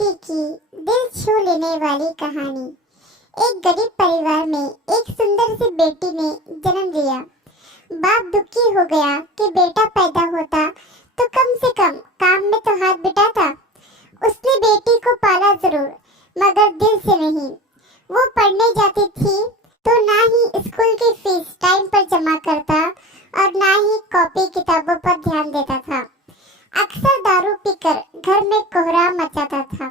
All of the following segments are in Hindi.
बेटी की दिल छू लेने वाली कहानी। एक गरीब परिवार में एक सुंदर सी बेटी ने जन्म लिया। बाप दुखी हो गया कि बेटा पैदा होता तो कम से कम काम में तो हाथ बिटाता। उसने बेटी को पाला जरूर, मगर दिल से नहीं। वो पढ़ने जाती थी तो ना ही स्कूल की फीस टाइम पर जमा करता और ना ही कॉपी किताबों पर ध्यान देता था। अक्सर दारू पीकर घर में कोहराम मचाता था।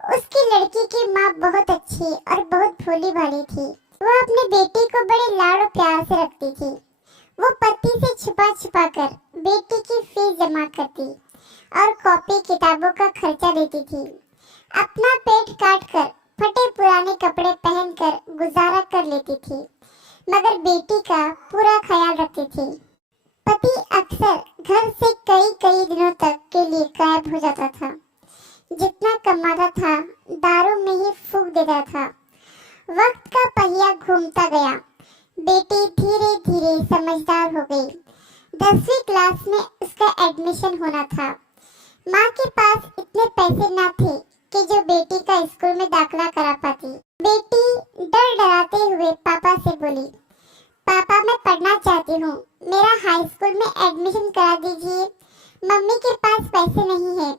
उसकी लड़की की माँ बहुत अच्छी और बहुत भोली भाली थी। वो अपनी बेटी को बड़े लाड़ और प्यार से रखती थी। वो पति से छुपा छुपा कर बेटी की फीस जमा करती और कॉपी किताबों का खर्चा देती थी। अपना पेट काट कर फटे पुराने कपड़े पहनकर गुजारा कर लेती थी, मगर बेटी का पूरा ख्याल रखती थी। पति अक्सर घर से कई कई दिनों तक के लिए गायब हो जाता था। जितना कमाता था दारू में ही फूंक देता था। वक्त का पहिया घूमता गया। बेटी धीरे धीरे समझदार हो गई। 10वीं क्लास में उसका एडमिशन होना था। माँ के पास इतने पैसे न थे कि जो बेटी का स्कूल में दाखिला करा पाती। बेटी डर डराते हुए पापा से बोली, पापा मैं पढ़ना चाहती हूँ, मेरा हाई स्कूल में एडमिशन करा दीजिए, मम्मी के पास पैसे नहीं है।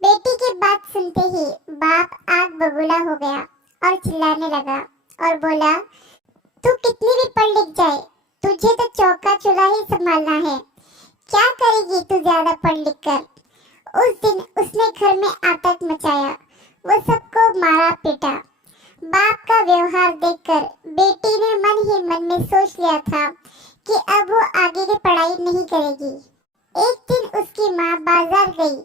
बेटी की बात सुनते ही बाप आग बबूला हो गया और चिल्लाने लगा और बोला, तू कितनी भी पढ़ लिख जाए, तुझे तो चौका चूल्हा ही संभालना है। क्या करेगी तू ज्यादा पढ़ लिख कर। उस दिन उसने घर में आतंक मचाया। वो सबको मारा पीटा। बाप का व्यवहार देखकर बेटी ने मन ही मन में सोच लिया था कि अब वो आगे की पढ़ाई नहीं करेगी। एक दिन उसकी माँ बाजार गई।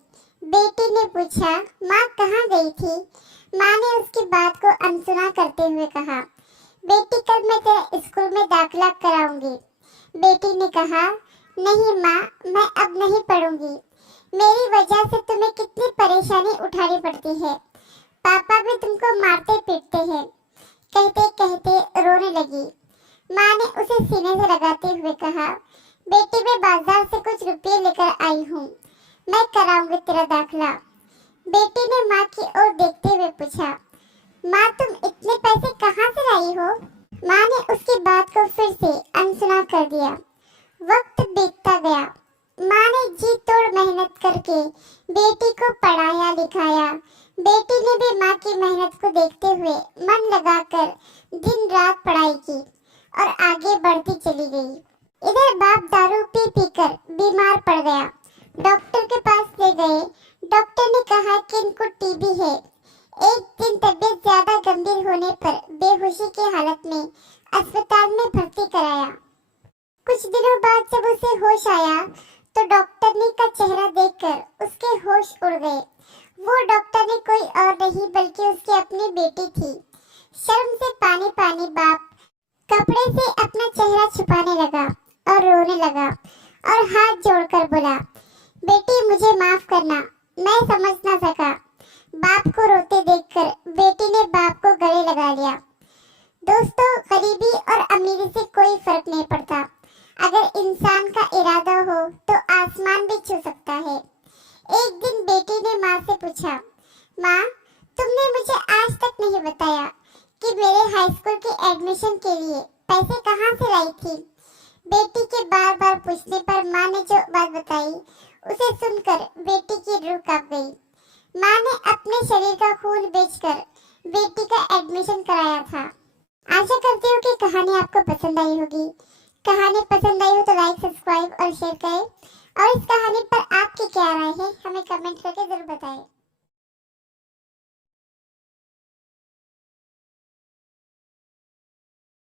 बेटी ने पूछा, माँ कहाँ गई थी? माँ ने उसकी बात को अनसुना करते हुए कहा, बेटी कल मैं तेरे स्कूल में दाखिला कराऊंगी। बेटी ने कहा, नहीं माँ, मैं अब नहीं पढ़ूंगी। मेरी वजह से तुम्हें कितनी परेशानी उठानी पड़ती है। पापा भी तुमको मारते पीटते हैं। कहते कहते रोने लगी। माँ ने उसे सीने से लगाते हुए कहा, बेटी मैं बाजार से कुछ रुपये लेकर आई हूँ, मैं कराऊंगी तेरा दाखिला। बेटी ने माँ की ओर देखते हुए पूछा, माँ तुम इतने पैसे कहाँ से लाई हो? माँ ने उसकी बात को फिर से अनसुना कर दिया। वक्त बीतता गया। माँ ने जी तोड़ मेहनत करके बेटी को पढ़ाया लिखाया। बेटी ने भी माँ की मेहनत को देखते हुए मन लगाकर दिन रात पढ़ाई की और आगे बढ़ती चली गई। इधर बाप दारू पी पीकर बीमार पड़ गया। डॉक्टर के पास ले गए। डॉक्टर ने कहा कि इनको टीबी है। एक दिन तबीयत ज्यादा गंभीर होने पर बेहोशी की हालत में अस्पताल में भर्ती कराया। कुछ दिनों बाद जब उसे होश आया तो डॉक्टरनी का चेहरा देखकर उसके होश उड़ गए। वो डॉक्टर ने कोई और नहीं बल्कि उसकी अपनी बेटी थी। शर्म से पानी पानी बाप कपड़े से अपना चेहरा छुपाने लगा और रोने लगा और हाथ जोड़कर बोला, बेटी मुझे माफ करना, मैं समझ ना सका। बाप को रोते देखकर बेटी ने बाप को गले लगा लिया। दोस्तों, गरीबी और अमीरी से कोई फर्क नहीं पड़ता। अगर इंसान का इरादा हो तो आसमान भी छू सकता है। एक दिन बेटी ने माँ से पूछा, माँ तुमने मुझे आज तक नहीं बताया कि मेरे हाई स्कूल के एडमिशन के लिए पैसे कहाँ से लाई थी। बेटी के बार बार पूछने पर माँ ने जो बात बताई उसे सुनकर बेटी की रूह कांप गई। माँ ने अपने शरीर का खून बेचकर बेटी का एडमिशन कराया था। आशा करती हूँ कि कहानी आपको पसंद आई होगी। कहानी पसंद आई हो तो लाइक, सब्सक्राइब और शेयर करें। और इस कहानी पर आपकी क्या राय है हमें कमेंट करके जरूर बताएं।